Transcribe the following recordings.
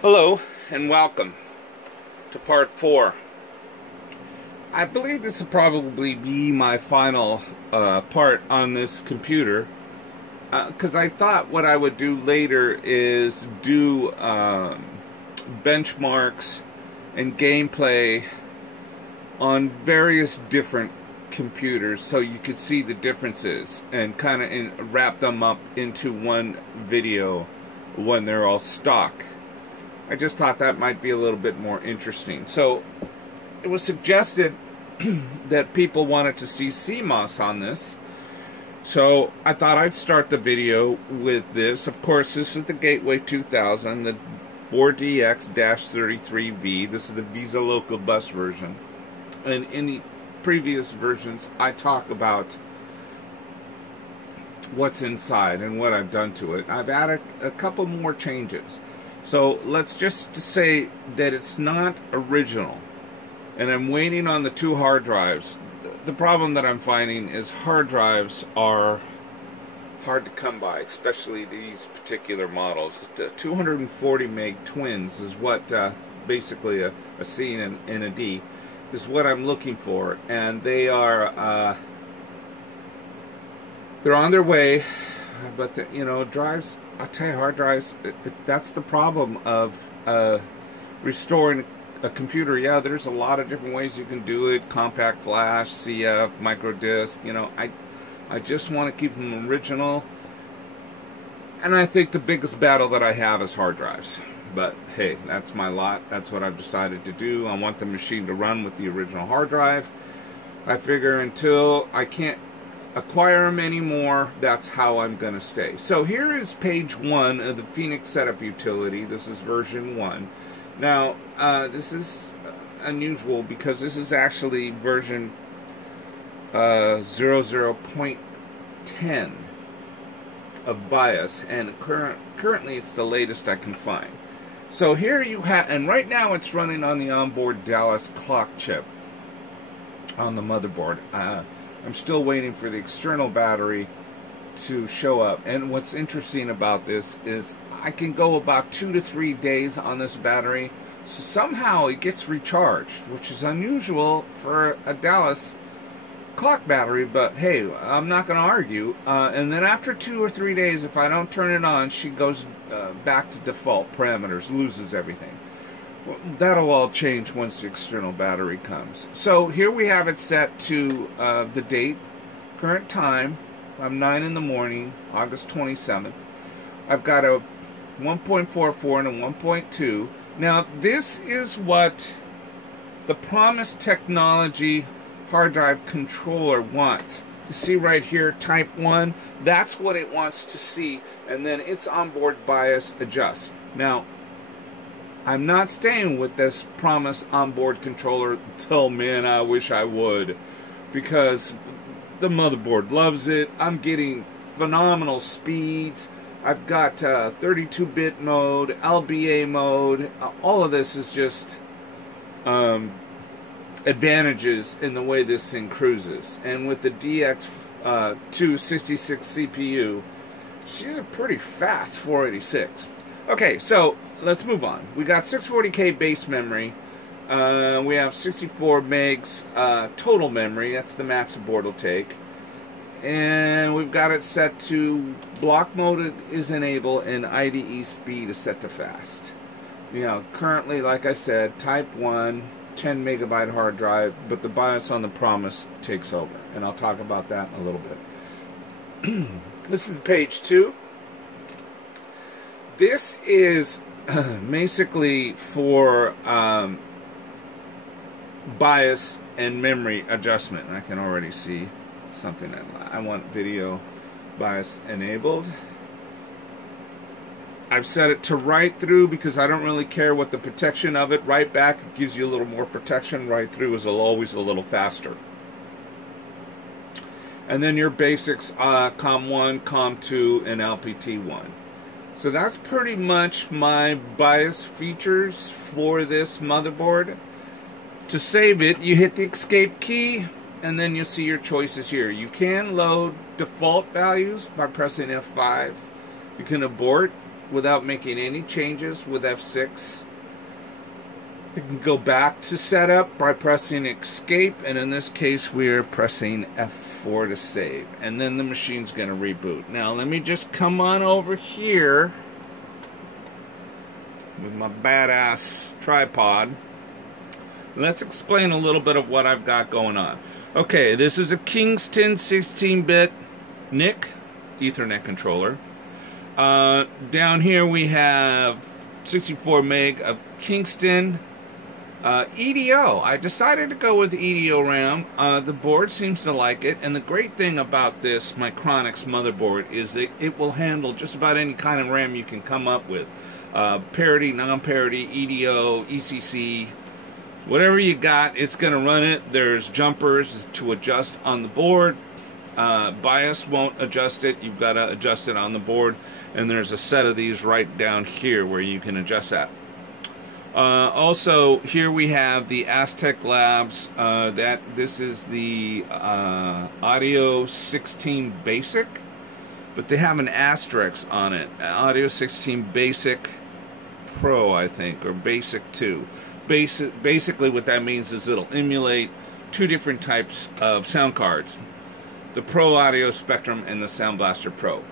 Hello and welcome to part 4. I believe this will probably be my final part on this computer, because I thought what I would do later is do benchmarks and gameplay on various different computers so you could see the differences and kind of wrap them up into one video when they're all stock. I just thought that might be a little bit more interesting. So it was suggested that people wanted to see CMOS on this. So I thought I'd start the video with this. Of course, this is the Gateway 2000, the 4DX-33V. This is the Visa Local Bus version. And in the previous versions, I talk about what's inside and what I've done to it. I've added a couple more changes. So let's just say that it's not original, and I'm waiting on the 2 hard drives. The problem that I'm finding is hard drives are hard to come by, especially these particular models. The 240 meg twins is what basically a C and a D is what I'm looking for, and they are they're on their way. But drives, I'll tell you, hard drives, that's the problem of restoring a computer. Yeah, there's a lot of different ways you can do it: compact flash, CF, micro disk. I just want to keep them original, and I think the biggest battle that I have is hard drives. But hey, that's my lot. That's what I've decided to do. I want the machine to run with the original hard drive. I figure until I can't acquire them anymore, that's how I'm going to stay. So here is page 1 of the Fenix setup utility. This is version 1. Now, this is unusual because this is actually version 00.10 of BIOS, and currently it's the latest I can find. So here you have, and right now it's running on the onboard Dallas clock chip on the motherboard. I'm still waiting for the external battery to show up. And what's interesting about this is I can go about 2 to 3 days on this battery. So somehow it gets recharged, which is unusual for a Dallas clock battery. But hey, I'm not going to argue. And then after 2 or 3 days, if I don't turn it on, she goes back to default parameters, loses everything. That'll all change once the external battery comes. So here we have it set to the date, current time. I'm 9 in the morning, August 27th. I've got a 1.44 and a 1.2. Now this is what the Promise Technology hard drive controller wants. You see right here, type 1, that's what it wants to see, and then its onboard BIOS adjusts. Now, I'm not staying with this Promise onboard controller until, man, I wish I would, because the motherboard loves it. I'm getting phenomenal speeds. I've got 32-bit mode, LBA mode. All of this is just advantages in the way this thing cruises. And with the DX266 CPU, she's a pretty fast 486. Okay, so let's move on. We got 640K base memory. We have 64 megs total memory. That's the max the board will take. And we've got it set to block mode is enabled, and IDE speed is set to fast. Currently, like I said, type 1, 10 megabyte hard drive, but the BIOS on the Promise takes over. And I'll talk about that in a little bit. This is page 2. This is basically for BIOS and memory adjustment. I can already see something that I want video BIOS enabled. I've set it to write through because I don't really care what the protection of it. Write back, it gives you a little more protection. Write through is always a little faster. And then your basics, COM1, COM2, and LPT1. So that's pretty much my BIOS features for this motherboard. To save it, you hit the escape key, and then you'll see your choices here. You can load default values by pressing F5. You can abort, without making any changes with F6. You can go back to setup by pressing escape, and in this case we're pressing F4 to save, and then the machine's going to reboot. Now let me just come on over here with my badass tripod. Let's explain a little bit of what I've got going on. Okay, this is a Kingston 16-bit NIC Ethernet controller. Down here we have 64 meg of Kingston EDO. I decided to go with EDO RAM. The board seems to like it, and the great thing about this Micronix motherboard is that it will handle just about any kind of RAM you can come up with. Parity, non-parity, EDO, ECC, whatever you got, it's going to run it. There's jumpers to adjust on the board. BIOS won't adjust it. You've got to adjust it on the board, and there's a set of these right down here where you can adjust that. Also, here we have the Aztec Labs. This is the Audio 16 Basic, but they have an asterisk on it. Audio 16 Basic Pro, I think, or Basic 2. Basically what that means is it'll emulate two different types of sound cards, the Pro Audio Spectrum and the Sound Blaster Pro.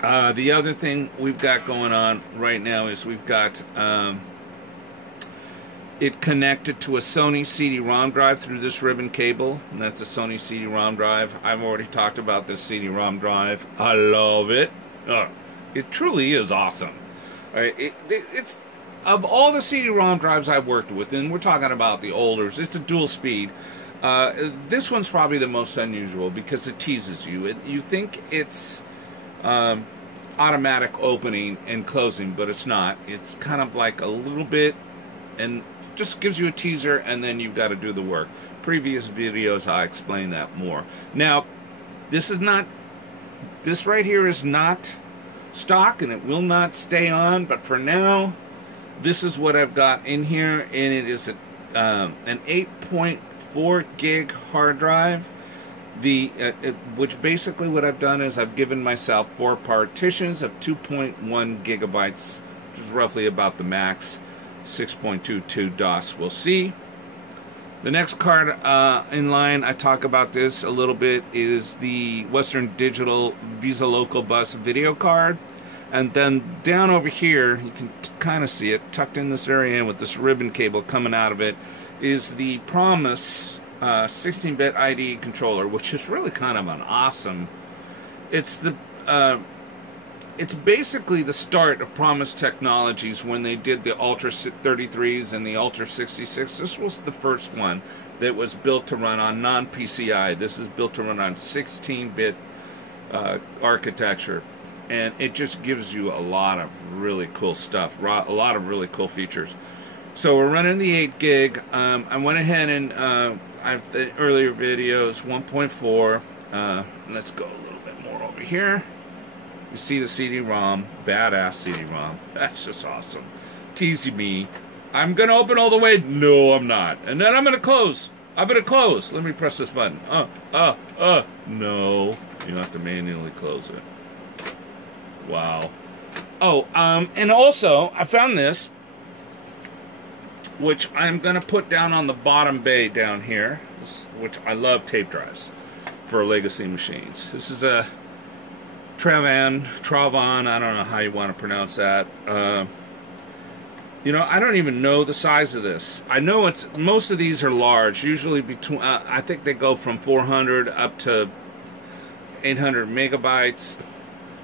The other thing we've got going on right now is we've got it connected to a Sony CD Rom drive through this ribbon cable, and that's a Sony CD Rom drive. I've already talked about this CD Rom drive. I love it. It truly is awesome. It's of all the CD Rom drives I've worked with, and we're talking about the olders, it's a dual speed. This one's probably the most unusual because it teases you. You think it's automatic opening and closing, but it's not. It's kind of like a little bit, and just gives you a teaser, and then you've got to do the work. Previous videos I explained that more. Now, this right here is not stock, and it will not stay on, but for now, this is what I've got in here, and it is an 8.4 gig hard drive. Which basically what I've done is I've given myself 4 partitions of 2.1 gigabytes, which is roughly about the max. 6.22 DOS. We'll see. The next card in line, I talk about this a little bit, is the Western Digital Visa Local Bus video card. And then down over here, you can kind of see it, tucked in this very end with this ribbon cable coming out of it, is the Promise 16-bit IDE controller, which is really kind of an awesome... It's basically the start of Promise Technologies when they did the Ultra 33s and the Ultra 66. This was the first one that was built to run on non-PCI. This is built to run on 16-bit architecture. And it just gives you a lot of really cool stuff, a lot of really cool features. So we're running the 8 gig. I went ahead and I've the earlier videos 1.4. Let's go a little bit more over here. You see the CD-ROM, badass CD-ROM. That's just awesome. Teasing me. I'm gonna open all the way. No, I'm not. And then I'm gonna close. I'm gonna close. Let me press this button. No. You have to manually close it. Wow. Oh, and also, I found this, which I'm gonna put down on the bottom bay down here, which I love tape drives for legacy machines. This is a Travon, I don't know how you want to pronounce that. You know, I don't even know the size of this. I know most of these are large, usually between, I think they go from 400 up to 800 megabytes.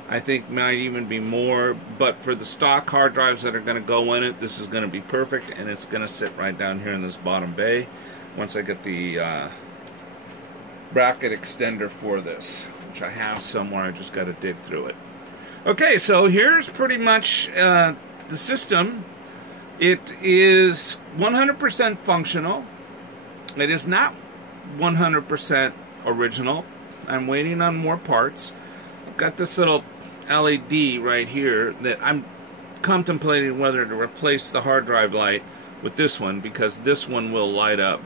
I think might even be more, but for the stock hard drives that are going to go in it, this is going to be perfect, and it's going to sit right down here in this bottom bay once I get the bracket extender for this, which I have somewhere. I just got to dig through it. Okay, so here's pretty much the system. It is 100% functional. It is not 100% original. I'm waiting on more parts. I've got this little LED right here that I'm contemplating whether to replace the hard drive light with this one, because this one will light up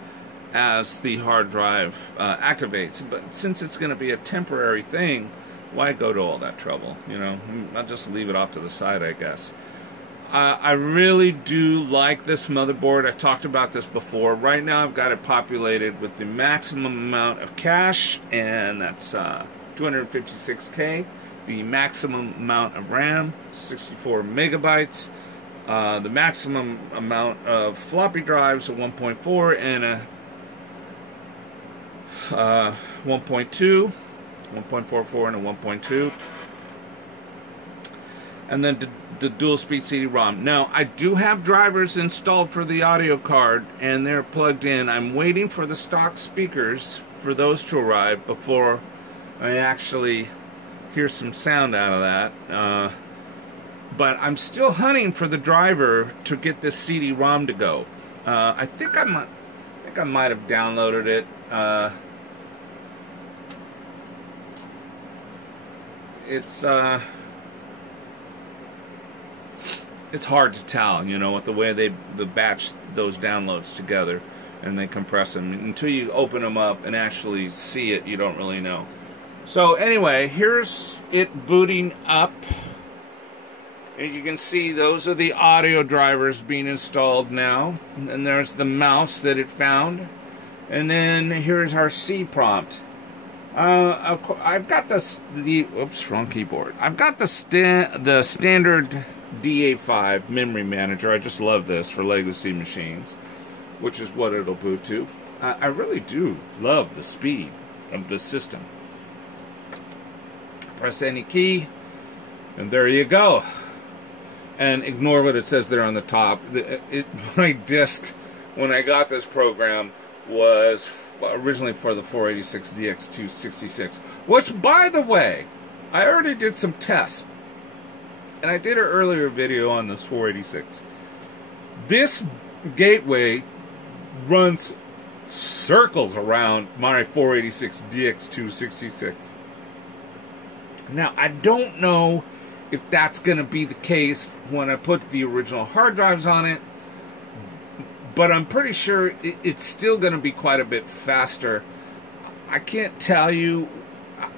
as the hard drive activates. But since it's going to be a temporary thing, Why go to all that trouble? You know, I'll just leave it off to the side, I guess. I really do like this motherboard. I talked about this before. Right now I've got it populated with the maximum amount of cache, and that's 256K. The maximum amount of RAM, 64 megabytes. The maximum amount of floppy drives, a 1.4 and a 1.2, 1.44 and a 1.2. And then the dual speed CD Rom. Now, I do have drivers installed for the audio card, and they're plugged in. I'm waiting for the stock speakers for those to arrive before I actually hear some sound out of that. But I'm still hunting for the driver to get this CD Rom to go. I think I might have downloaded it. It's hard to tell, you know, with the way they batch those downloads together and they compress them. Until you open them up and actually see it, you don't really know. So anyway, here's it booting up. As you can see, those are the audio drivers being installed now. And there's the mouse that it found. And then here's our C prompt. I've got oops, wrong keyboard. I've got the standard DA5 memory manager. I just love this for legacy machines, which is what it'll boot to. I really do love the speed of the system. Press any key, and there you go. And ignore what it says there on the top. My disk, when I got this program, was originally for the 486DX266, which, by the way, I already did some tests. And I did an earlier video on this 486. This gateway runs circles around my 486DX266. Now, I don't know if that's going to be the case when I put the original hard drives on it, but I'm pretty sure it's still going to be quite a bit faster. I can't tell you.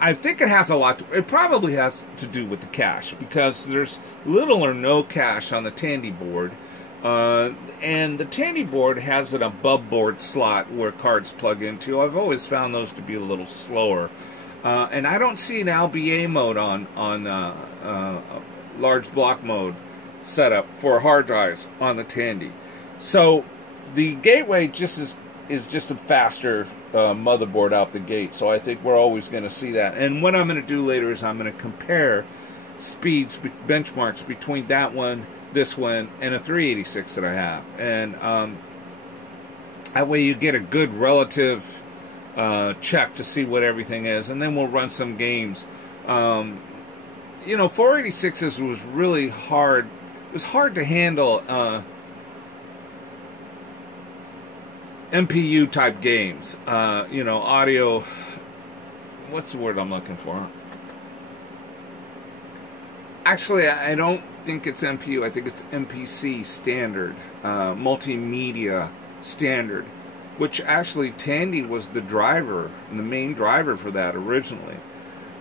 I think it has a lot to, it probably has to do with the cache, because there's little or no cache on the Tandy board, and the Tandy board has an above board slot where cards plug into. I've always found those to be a little slower, and I don't see an LBA mode on large block mode setup for hard drives on the Tandy. So the gateway is just a faster motherboard out the gate, so I think we're always going to see that. And what I'm going to do later is I'm going to compare speeds, benchmarks between that one, this one, and a 386 that I have, and that way you get a good relative check to see what everything is, and then we'll run some games. You know, 486s was really hard. It was hard to handle MPU type games, you know, audio, what's the word I'm looking for? Actually, I don't think it's MPU, I think it's MPC standard, multimedia standard, which actually Tandy was the driver, the main driver for that originally.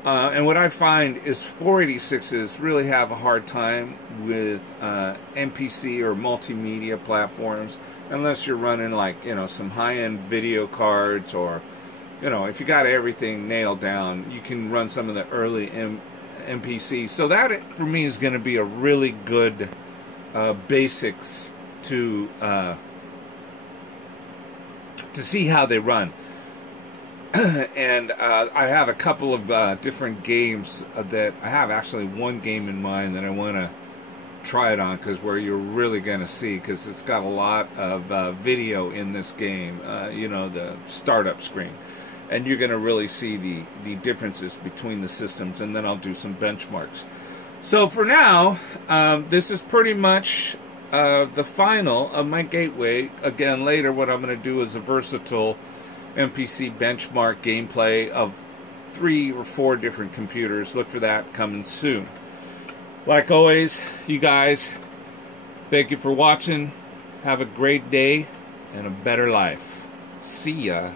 And what I find is 486s really have a hard time with MPC or multimedia platforms, unless you're running, like, you know, some high-end video cards, or, you know, if you got everything nailed down, you can run some of the early MPC. So that, for me, is going to be a really good basics to see how they run. And I have a couple of different games that I have, actually one game in mind that I want to try it on, because where you're really going to see, because it's got a lot of video in this game, you know, the startup screen, and you're going to really see the differences between the systems, and then I'll do some benchmarks. So for now, this is pretty much the final of my gateway. Again, later what I'm going to do is a versatile MPC benchmark gameplay of 3 or 4 different computers. Look for that coming soon. Like always, you guys, thank you for watching. Have a great day and a better life. See ya.